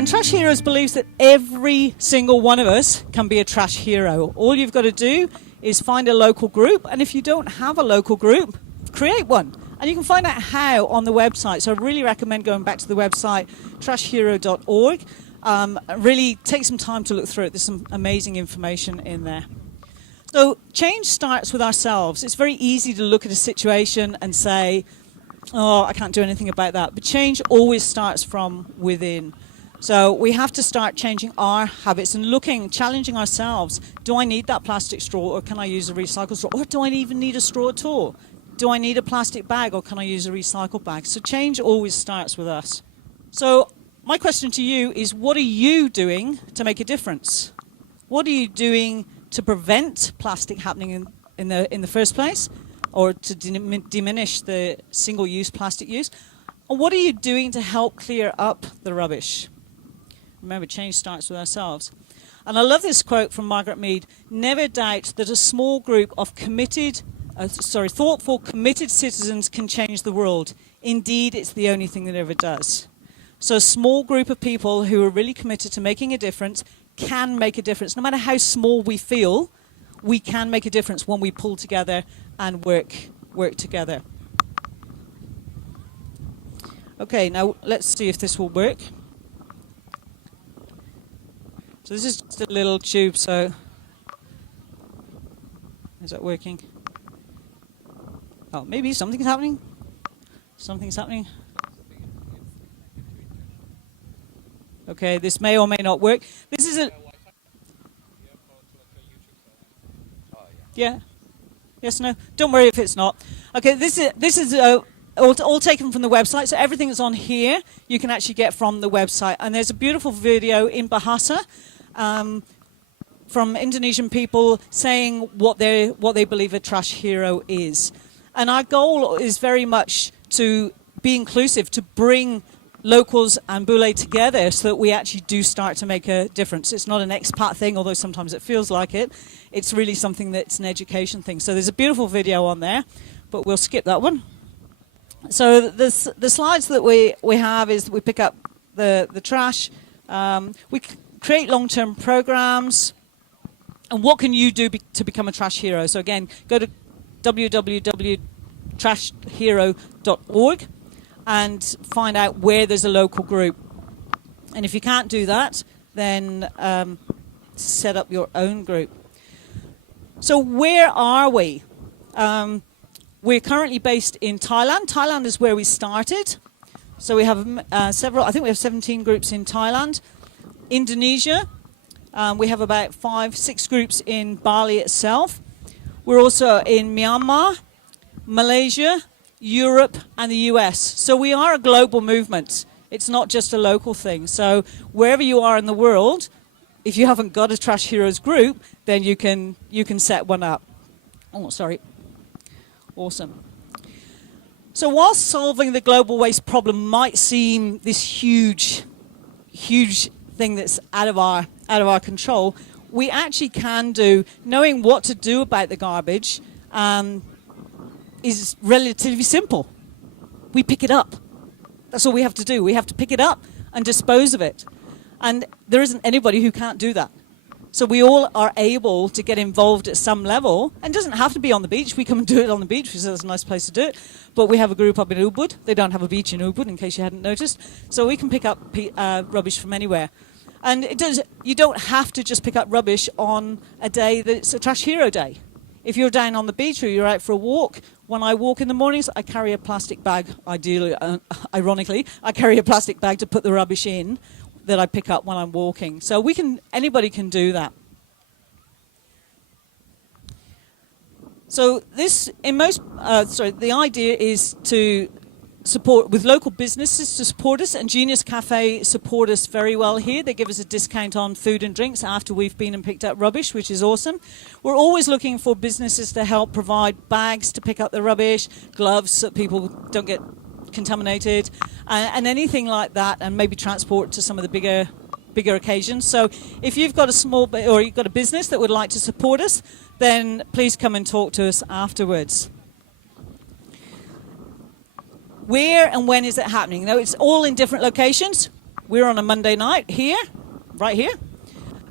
And Trash Heroes believes that every single one of us can be a trash hero. All you've got to do is find a local group, and if you don't have a local group, create one. And you can find out how on the website. So I really recommend going back to the website, trashhero.org. Really take some time to look through it. There's some amazing information in there. So change starts with ourselves. It's very easy to look at a situation and say, oh, I can't do anything about that. But change always starts from within. So we have to start changing our habits and challenging ourselves. Do I need that plastic straw, or can I use a recycled straw? Or do I even need a straw at all? Do I need a plastic bag, or can I use a recycled bag? So change always starts with us. So my question to you is, what are you doing to make a difference? What are you doing to prevent plastic happening in the first place, or to diminish the single-use plastic use? And what are you doing to help clear up the rubbish? Remember, change starts with ourselves. And I love this quote from Margaret Mead: never doubt that a small group of thoughtful, committed citizens can change the world. Indeed, it's the only thing that ever does. So a small group of people who are really committed to making a difference can make a difference. No matter how small we feel, we can make a difference when we pull together and work together. Okay, now let's see if this will work. So this is just a little tube, so is that working? Oh, maybe something's happening. Something's happening. Okay, this may or may not work. This is a... Yeah? Yes, no? Don't worry if it's not. Okay, this is all taken from the website, so everything that's on here you can actually get from the website. And there's a beautiful video in Bahasa from Indonesian people saying what they believe a trash hero is. And our goal is very much to be inclusive, to bring locals and bule together so that we actually do start to make a difference. It's not an expat thing, although sometimes it feels like it. It's really something that's an education thing. So there's a beautiful video on there, but we'll skip that one. So the slides that we have is we pick up the trash. We create long-term programs. And what can you do to become a trash hero? So again, go to www.trashhero.org and find out where there's a local group. And if you can't do that, then set up your own group. So where are we? We're currently based in Thailand. Thailand is where we started. So we have several, I think we have 17 groups in Thailand. Indonesia, we have about 5-6 groups in Bali itself. We're also in Myanmar, Malaysia, Europe, and the US. So we are a global movement. It's not just a local thing. So wherever you are in the world, if you haven't got a Trash Heroes group, then you can set one up. Oh, sorry. Awesome. So whilst solving the global waste problem might seem this huge thing that's out of our control, we actually can do. Knowing what to do about the garbage is relatively simple. We pick it up. That's all we have to do. We have to pick it up and dispose of it. And there isn't anybody who can't do that. So we all are able to get involved at some level. And it doesn't have to be on the beach. We come and do it on the beach because it's a nice place to do it. But we have a group up in Ubud. They don't have a beach in Ubud, in case you hadn't noticed. So we can pick up rubbish from anywhere. And you don't have to just pick up rubbish on a day that's a Trash Hero day. If you're down on the beach or you're out for a walk, when I walk in the mornings, I carry a plastic bag. Ideally, ironically, I carry a plastic bag to put the rubbish in that I pick up when I'm walking. So anybody can do that. So the idea is to support with local businesses to support us, and Genius Cafe support us very well here. They give us a discount on food and drinks after we've been and picked up rubbish, which is awesome. We're always looking for businesses to help provide bags to pick up the rubbish, gloves so people don't get contaminated, and anything like that, and maybe transport to some of the bigger occasions. So if you've got or you've got a business that would like to support us, then please come and talk to us afterwards. Where and when is it happening? Now, it's all in different locations. we're on a Monday night here, right here.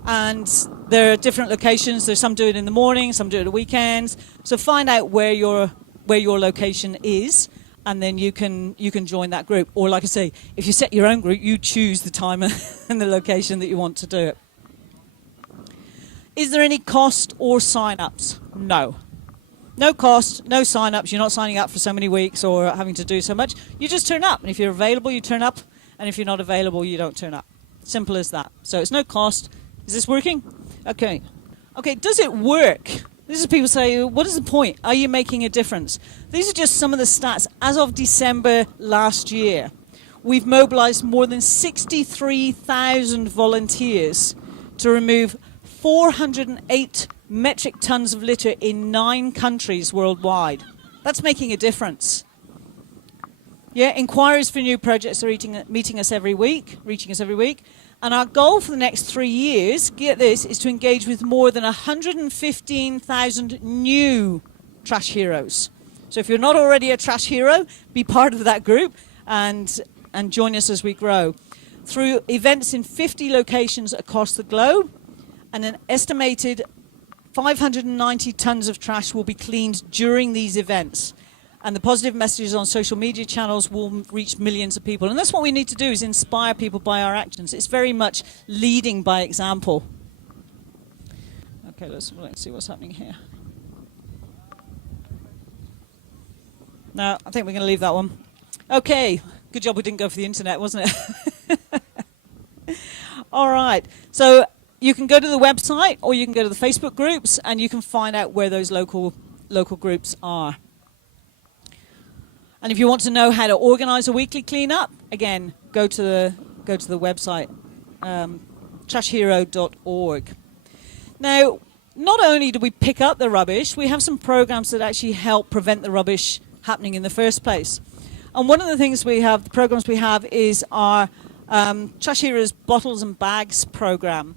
And there are different locations. There's some do it in the morning, some do it at weekends. So find out where your location is, and then you can join that group. Or like I say, if you set your own group, you choose the time and the location that you want to do it. Is there any cost or sign-ups? No. No cost, no sign-ups. You're not signing up for so many weeks or having to do so much. You just turn up. And if you're available, you turn up. And if you're not available, you don't turn up. Simple as that. So it's no cost. Is this working? Okay. Okay, does it work? This is people say, what is the point? Are you making a difference? These are just some of the stats. As of December last year, we've mobilized more than 63,000 volunteers to remove 408 metric tons of litter in 9 countries worldwide. That's making a difference. Yeah, inquiries for new projects are reaching us every week. And our goal for the next 3 years, get this, is to engage with more than 115,000 new trash heroes. So if you're not already a trash hero, be part of that group and join us as we grow. Through events in 50 locations across the globe, and an estimated 590 tons of trash will be cleaned during these events. And the positive messages on social media channels will reach millions of people. And that's what we need to do, is inspire people by our actions. It's very much leading by example. Okay, let's see what's happening here. No, I think we're going to leave that one. Okay, good job we didn't go for the internet, wasn't it? All right, so you can go to the website or you can go to the Facebook groups and you can find out where those local groups are. And if you want to know how to organize a weekly cleanup, again, go to the website, trashhero.org. Now, not only do we pick up the rubbish, we have some programs that actually help prevent the rubbish happening in the first place. And one of the things the programs we have is our Trash Heroes Bottles and Bags program.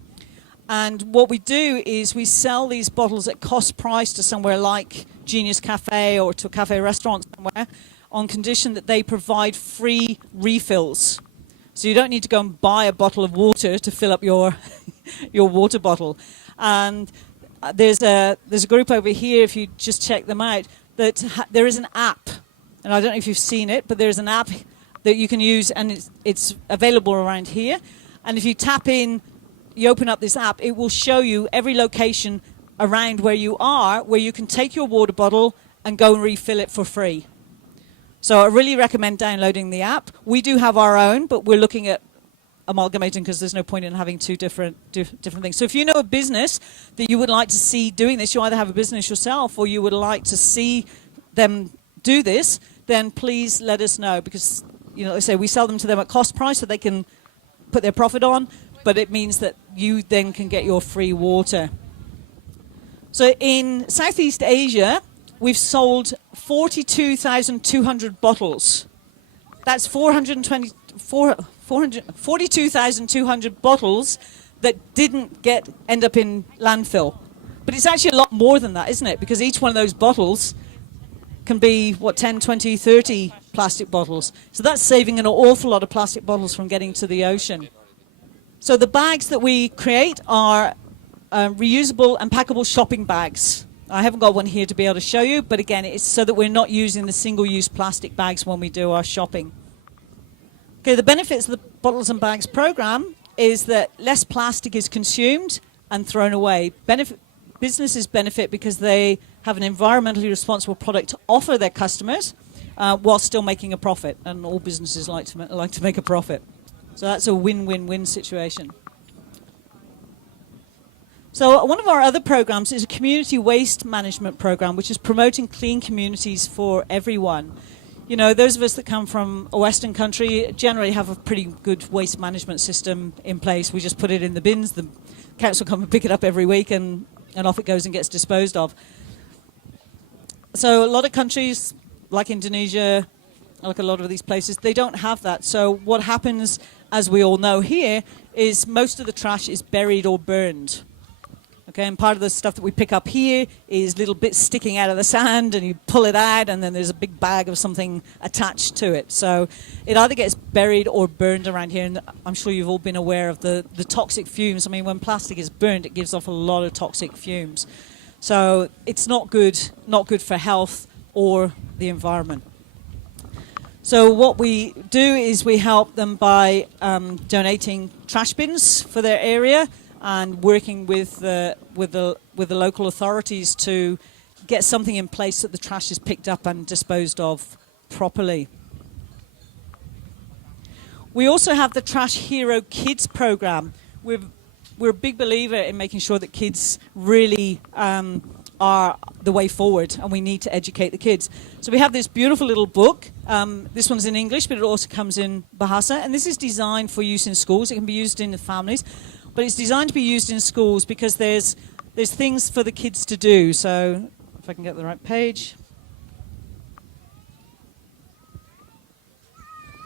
And what we do is we sell these bottles at cost price to somewhere like Genius Cafe or to a cafe restaurant somewhere, on condition that they provide free refills. So you don't need to go and buy a bottle of water to fill up your water bottle. And there's a group over here, if you just check them out, that there is an app. And I don't know if you've seen it, but there's an app that you can use, and it's available around here. And if you tap in, you open up this app, it will show you every location around where you are, where you can take your water bottle and go and refill it for free. So I really recommend downloading the app. We do have our own, but we're looking at amalgamating because there's no point in having two different things. So if you know a business that you would like to see doing this, you either have a business yourself or you would like to see them do this, then please let us know, because they say we sell them to them at cost price so they can put their profit on, but it means that you then can get your free water. So in Southeast Asia, we've sold 42,200 bottles. That's 42,200 bottles that didn't end up in landfill. But it's actually a lot more than that, isn't it? Because each one of those bottles can be, 10, 20, 30 plastic bottles. So that's saving an awful lot of plastic bottles from getting to the ocean. So the bags that we create are reusable and packable shopping bags. I haven't got one here to be able to show you, but again, it's so that we're not using the single-use plastic bags when we do our shopping. Okay, the benefits of the Bottles and Bags program is that less plastic is consumed and thrown away. Businesses benefit because they have an environmentally responsible product to offer their customers while still making a profit, and all businesses like to make a profit. So that's a win-win-win situation. So one of our other programs is a community waste management program, which is promoting clean communities for everyone. Those of us that come from a Western country generally have a pretty good waste management system in place. We just put it in the bins. The council come and pick it up every week, and off it goes and gets disposed of. So a lot of countries, like Indonesia, like a lot of these places, they don't have that. So what happens, as we all know here, is most of the trash is buried or burned. Okay, and part of the stuff that we pick up here is little bits sticking out of the sand, and you pull it out, and then there's a big bag of something attached to it. So it either gets buried or burned around here, and I'm sure you've all been aware of the toxic fumes. I mean, when plastic is burned, it gives off a lot of toxic fumes. So it's not good for health or the environment. So what we do is we help them by donating trash bins for their area and working with the local authorities to get something in place that the trash is picked up and disposed of properly. We also have the Trash Hero Kids program. We're a big believer in making sure that kids really are the way forward, and we need to educate the kids. So we have this beautiful little book. This one's in English, but it also comes in Bahasa, and this is designed for use in schools. It can be used in the families, but it's designed to be used in schools because there's things for the kids to do. So if I can get the right page.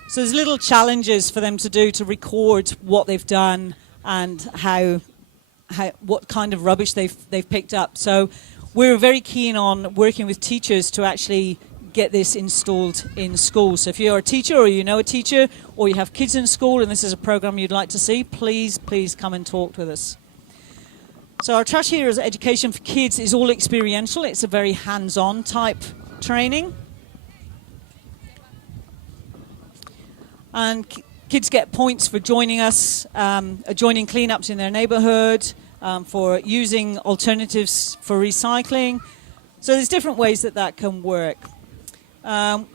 So there's little challenges for them to do to record what they've done and what kind of rubbish they've picked up. So we're very keen on working with teachers to actually get this installed in schools. So if you're a teacher or you know a teacher or you have kids in school and this is a program you'd like to see, please come and talk with us. So our Trash Heroes education for kids is all experiential. It's a very hands-on type training. And kids get points for joining us, joining cleanups in their neighborhood, for using alternatives for recycling. So there's different ways that can work.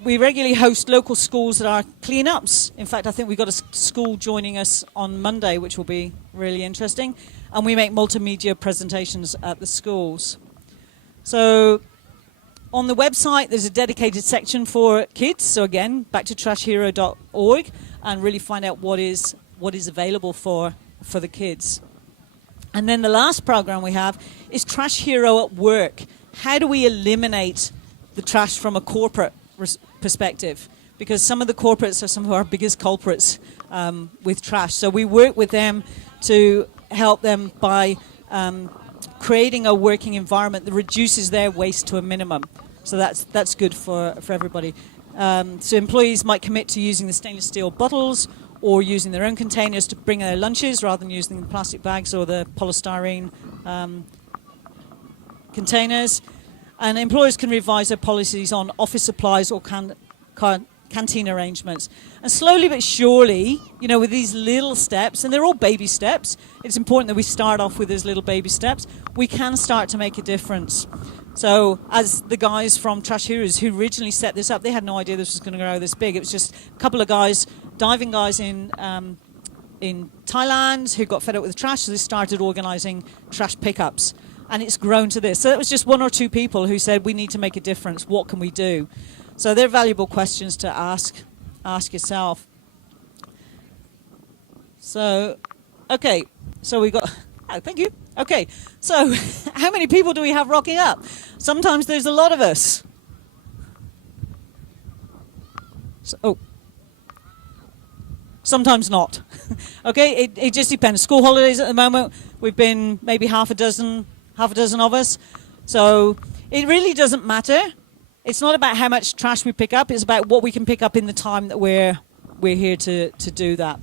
We regularly host local schools at our cleanups. In fact, I think we've got a school joining us on Monday, which will be really interesting. And we make multimedia presentations at the schools. So on the website, there's a dedicated section for kids. So again, back to trashhero.org and really find out what is available for the kids. And then the last program we have is Trash Hero at Work. How do we eliminate the trash from a corporate perspective? Because some of the corporates are some of our biggest culprits with trash. So we work with them to help them by creating a working environment that reduces their waste to a minimum. So that's good for everybody. So employees might commit to using the stainless steel bottles or using their own containers to bring their lunches rather than using the plastic bags or the polystyrene containers. And employers can revise their policies on office supplies or canteen arrangements. And slowly but surely, with these little steps, and they're all baby steps, it's important that we start off with those little baby steps, we can start to make a difference. So as the guys from Trash Heroes who originally set this up, they had no idea this was going to grow this big. It was just a couple of guys, diving guys in Thailand who got fed up with trash, so they started organising trash pickups. And it's grown to this. So it was just one or two people who said, we need to make a difference. What can we do? So they're valuable questions to ask yourself. So, okay. So we got... Oh, thank you. Okay. So how many people do we have rocking up? Sometimes there's a lot of us. Sometimes not. Okay. It just depends. School holidays at the moment, we've been maybe half a dozen of us. So it really doesn't matter. It's not about how much trash we pick up. It's about what we can pick up in the time that we're here to do that.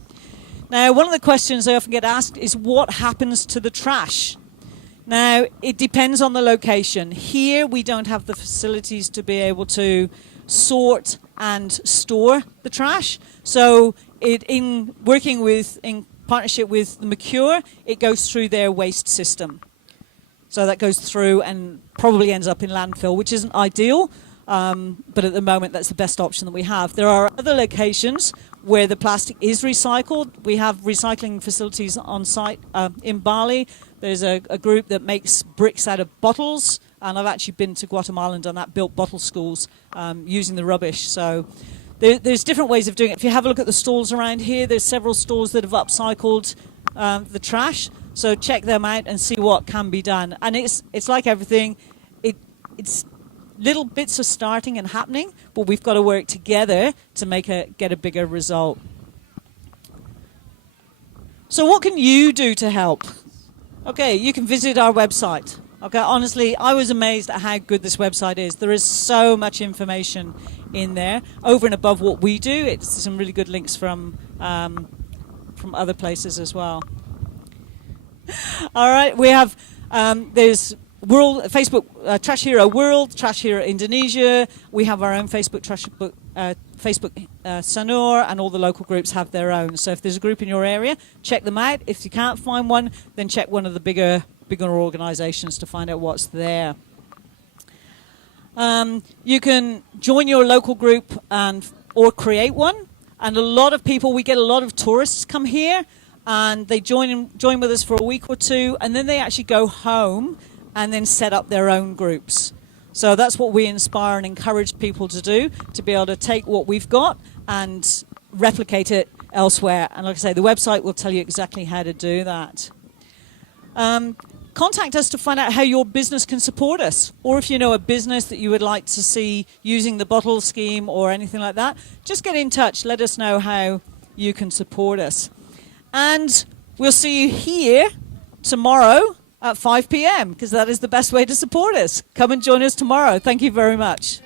Now, one of the questions I often get asked is what happens to the trash? Now, it depends on the location. Here, we don't have the facilities to be able to sort and store the trash. So in partnership with the Mercure, it goes through their waste system. So that goes through and probably ends up in landfill, which isn't ideal, but at the moment that's the best option that we have. There are other locations where the plastic is recycled. We have recycling facilities on site in Bali. There's a group that makes bricks out of bottles, and I've actually been to Guatemala and done that, built bottle schools using the rubbish. So there's different ways of doing it. If you have a look at the stalls around here, there's several stalls that have upcycled the trash. So check them out and see what can be done. And it's like everything. It's little bits are starting and happening, but we've got to work together to get a bigger result. So what can you do to help? Okay, you can visit our website. Okay, honestly, I was amazed at how good this website is. There is so much information in there, over and above what we do. It's some really good links from other places as well. All right, we have there's Facebook Trash Hero World, Trash Hero Indonesia. We have our own Facebook Sanur, and all the local groups have their own. So if there's a group in your area, check them out. If you can't find one, then check one of the bigger organizations to find out what's there. You can join your local group or create one. And we get a lot of tourists come here, and they join with us for a week or two, and then they actually go home and then set up their own groups. So that's what we inspire and encourage people to do, to be able to take what we've got and replicate it elsewhere. And like I say, the website will tell you exactly how to do that. Contact us to find out how your business can support us, or if you know a business that you would like to see using the bottle scheme or anything like that, just get in touch. Let us know how you can support us. And we'll see you here tomorrow at 5 p.m. because that is the best way to support us. Come and join us tomorrow. Thank you very much.